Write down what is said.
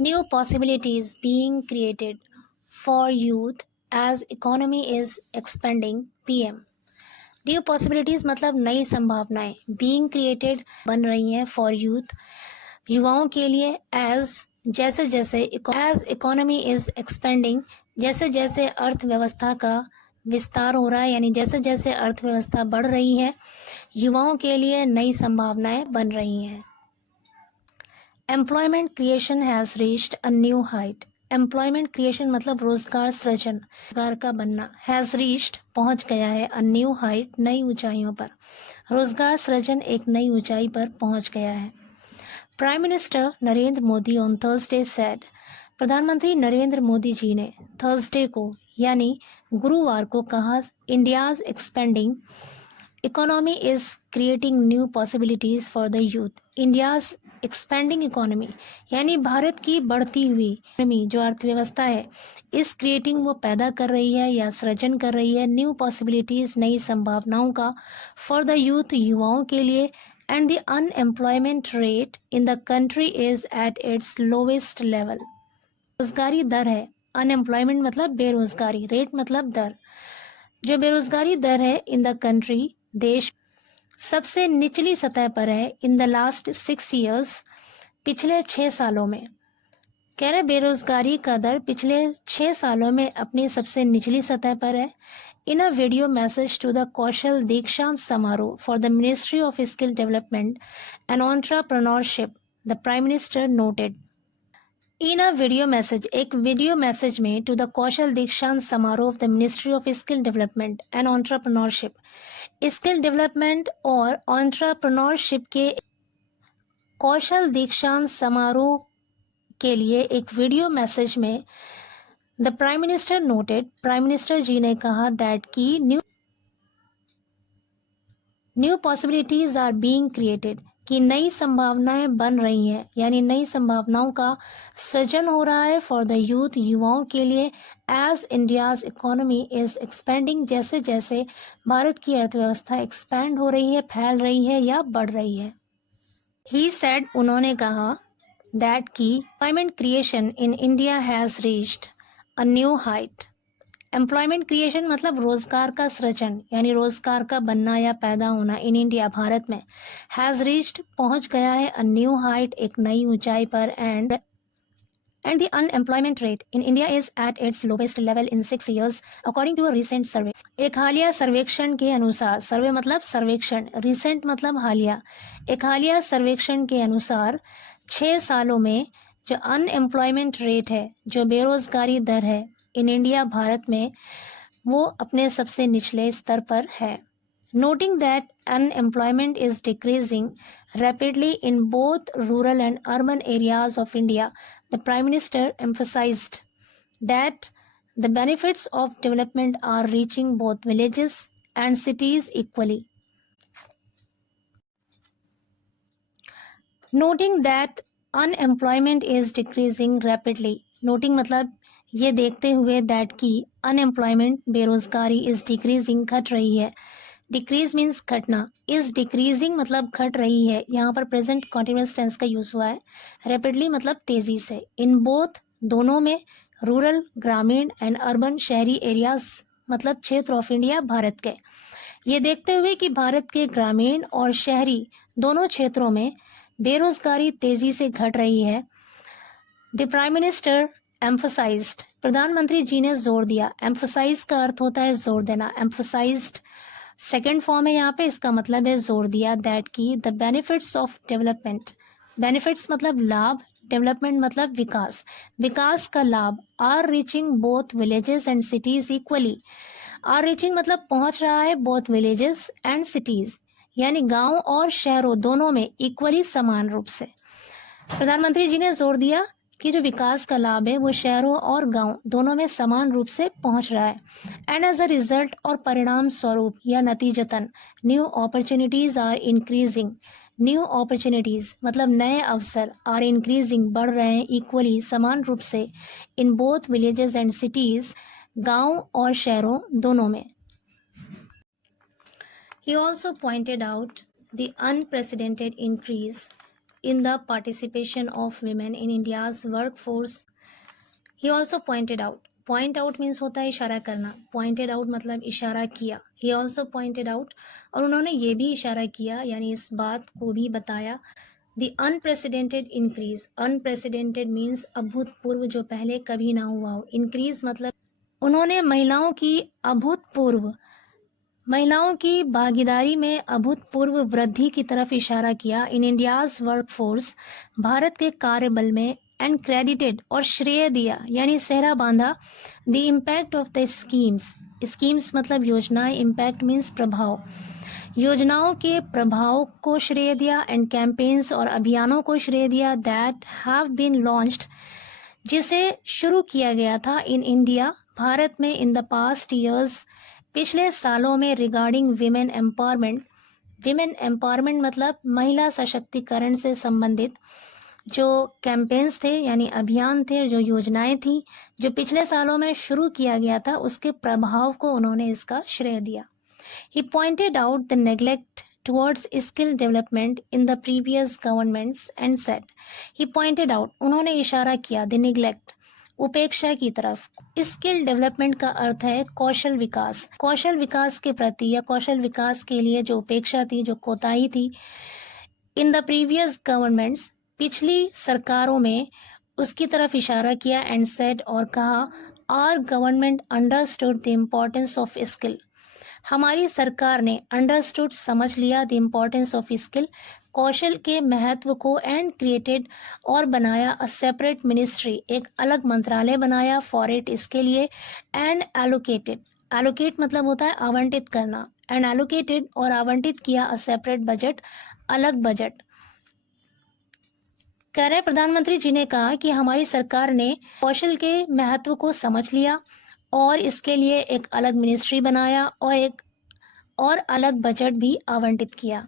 New possibilities being created for youth as economy is expanding. PM. New possibilities मतलब नई संभावनाएं being created बन रही हैं फॉर यूथ युवाओं के लिए एज जैसे जैसे एज इकोनॉमी इज एक्सपेंडिंग जैसे जैसे अर्थव्यवस्था का विस्तार हो रहा है यानी जैसे जैसे अर्थव्यवस्था बढ़ रही है युवाओं के लिए नई संभावनाएं बन रही हैं. Employment creation has reached a new height. Employment creation मतलब रोजगार सृजन रोजगार का बनना. हैज रीच्ड पहुंच गया है. अ न्यू हाइट नई ऊंचाइयों पर. रोजगार सृजन एक नई ऊंचाई पर पहुंच गया है. Prime minister Narendra Modi on Thursday said. प्रधानमंत्री नरेंद्र मोदी जी ने थर्सडे को यानी गुरुवार को कहा India's expanding economy is creating new possibilities for the youth. India's expanding economy यानी भारत की बढ़ती हुई इकोनॉमी जो अर्थव्यवस्था है इस क्रिएटिंग वो पैदा कर रही है या सृजन कर रही है न्यू पॉसिबिलिटीज नई संभावनाओं का फॉर द यूथ युवाओं के लिए. And the unemployment rate in the country is at its lowest level. बेरोजगारी दर है. अनएम्प्लॉयमेंट मतलब बेरोजगारी. रेट मतलब दर. जो बेरोजगारी दर है इन द कंट्री देश सबसे निचली सतह पर है. इन द लास्ट 6 years पिछले 6 सालों में. कह रहे बेरोजगारी का दर पिछले 6 सालों में अपनी सबसे निचली सतह पर है. In a video message to the Kaushal Dikshant Samaroh for the ministry of skill development and entrepreneurship the prime minister noted. In a video message एक वीडियो मैसेज में to the Kaushal Dikshant Samaroh of the ministry of skill development and entrepreneurship. Skill development और entrepreneurship के कौशल दीक्षांत समारोह के लिए एक video message में the prime minister noted prime minister ji ने कहा दैट की new possibilities are being created कि नई संभावनाएं बन रही हैं यानी नई संभावनाओं का सृजन हो रहा है फॉर द यूथ युवाओं के लिए as India's economy is expanding जैसे जैसे भारत की अर्थव्यवस्था एक्सपैंड हो रही है फैल रही है या बढ़ रही है. ही सेड उन्होंने कहा दैट की employment creation in India has reached a new height. Employment creation मतलब रोजगार का सृजन यानी रोजगार का बनना या पैदा होना इन इंडिया भारत में हैज रीच्ड पहुंच गया है अ न्यू हाइट एक नई ऊंचाई पर. And the unemployment rate in India is at its lowest level in 6 years according to a recent survey. एक हालिया सर्वेक्षण के अनुसार. सर्वे मतलब सर्वेक्षण. रिसेंट मतलब हालिया. एक हालिया सर्वेक्षण के अनुसार 6 सालों में जो अनएम्प्लॉयमेंट रेट है जो बेरोजगारी दर है इन इंडिया भारत में वो अपने सबसे निचले स्तर पर है. Noting that unemployment is decreasing rapidly in both rural and urban areas of India the prime minister emphasised that the benefits of development are reaching both villages and cities equally. Noting that unemployment is decreasing rapidly. Noting मतलब ये देखते हुए that की unemployment बेरोजगारी is decreasing घट रही है. Decrease means घटना. इज डिक्रीजिंग मतलब घट रही है. यहाँ पर प्रेजेंट कॉन्टिन्यूअस टेंस का यूज हुआ है. रैपिडली मतलब तेजी से. इन बोथ दोनों में. रूरल ग्रामीण एंड अर्बन शहरी एरियाज मतलब क्षेत्र ऑफ इंडिया भारत के. ये देखते हुए कि भारत के ग्रामीण और शहरी दोनों क्षेत्रों में बेरोजगारी तेजी से घट रही है. द प्राइम मिनिस्टर एम्फसाइज्ड प्रधानमंत्री जी ने जोर दिया. एम्फसाइज का अर्थ होता है जोर देना. एम्फसाइज्ड सेकेंड फॉर्म है यहाँ पे. इसका मतलब है जोर दिया. दैट की the benefits of development. Benefits मतलब लाभ. डेवलपमेंट मतलब विकास. विकास का लाभ are reaching both villages and cities equally. Are reaching मतलब पहुंच रहा है बोथ विलेजेस एंड सिटीज यानी गांव और शहरों दोनों में इक्वली समान रूप से. प्रधानमंत्री जी ने जोर दिया कि जो विकास का लाभ है वो शहरों और गांव दोनों में समान रूप से पहुंच रहा है. एंड एज अ रिजल्ट और परिणाम स्वरूप या नतीजतन new opportunities are increasing. New opportunities मतलब नए अवसर आर इंक्रीजिंग बढ़ रहे हैं इक्वली समान रूप से in both villages and cities गांव और शहरों दोनों में. He also pointed out the unprecedented increase in the participation of women in India's workforce. He also pointed out. Point out means होता है इशारा करना. Pointed out मतलब इशारा किया. He also pointed out, और उन्होंने ये भी इशारा किया, यानी इस बात को भी बताया, the unprecedented increase. Unprecedented means अभूतपूर्व, जो पहले कभी ना हुआ हो. Increase मतलब उन्होंने महिलाओं की भागीदारी में अभूतपूर्व वृद्धि की तरफ इशारा किया. इन इंडियाज वर्कफोर्स, भारत के कार्यबल में, एंड क्रेडिटेड, और श्रेय दिया यानी सेहरा बांधा, the impact of the schemes मतलब योजनाएं, इम्पैक्ट मीन्स प्रभाव, योजनाओं के प्रभाव को श्रेय दिया, एंड कैंपेन्स और अभियानों को श्रेय दिया, दैट हैव बीन लॉन्च्ड, जिसे शुरू किया गया था, इन इंडिया, भारत में, इन द पास्ट ईयर्स, पिछले सालों में, regarding women empowerment. Women empowerment मतलब महिला सशक्तिकरण से संबंधित जो कैंपेन्स थे यानी अभियान थे, जो योजनाएं थी, जो पिछले सालों में शुरू किया गया था, उसके प्रभाव को उन्होंने इसका श्रेय दिया. He pointed out the neglect towards skill development in the previous governments and said, he pointed out, उन्होंने इशारा किया, the neglect, उपेक्षा की तरफ. स्किल डेवलपमेंट का अर्थ है कौशल विकास. कौशल विकास के प्रति या कौशल विकास के लिए जो उपेक्षा थी, जो कोताही थी, इन द प्रीवियस गवर्नमेंट्स, पिछली सरकारों में, उसकी तरफ इशारा किया, एंड सेड, और कहा, our government understood the importance of skill. हमारी सरकार ने अंडरस्टूड समझ लिया, द इम्पोर्टेंस ऑफ स्किल, कौशल के महत्व को, एंड क्रिएटेड, और बनाया, अ सेपरेट मिनिस्ट्री, एक अलग मंत्रालय बनाया, फॉर इट, इसके लिए, एंड एलोकेटेड, एलोकेट मतलब होता है आवंटित करना, एंड एलोकेटेड, और आवंटित किया, अ सेपरेट बजट, अलग बजट. कह रहे प्रधानमंत्री जी ने कहा कि हमारी सरकार ने कौशल के महत्व को समझ लिया और इसके लिए एक अलग मिनिस्ट्री बनाया और एक और अलग बजट भी आवंटित किया.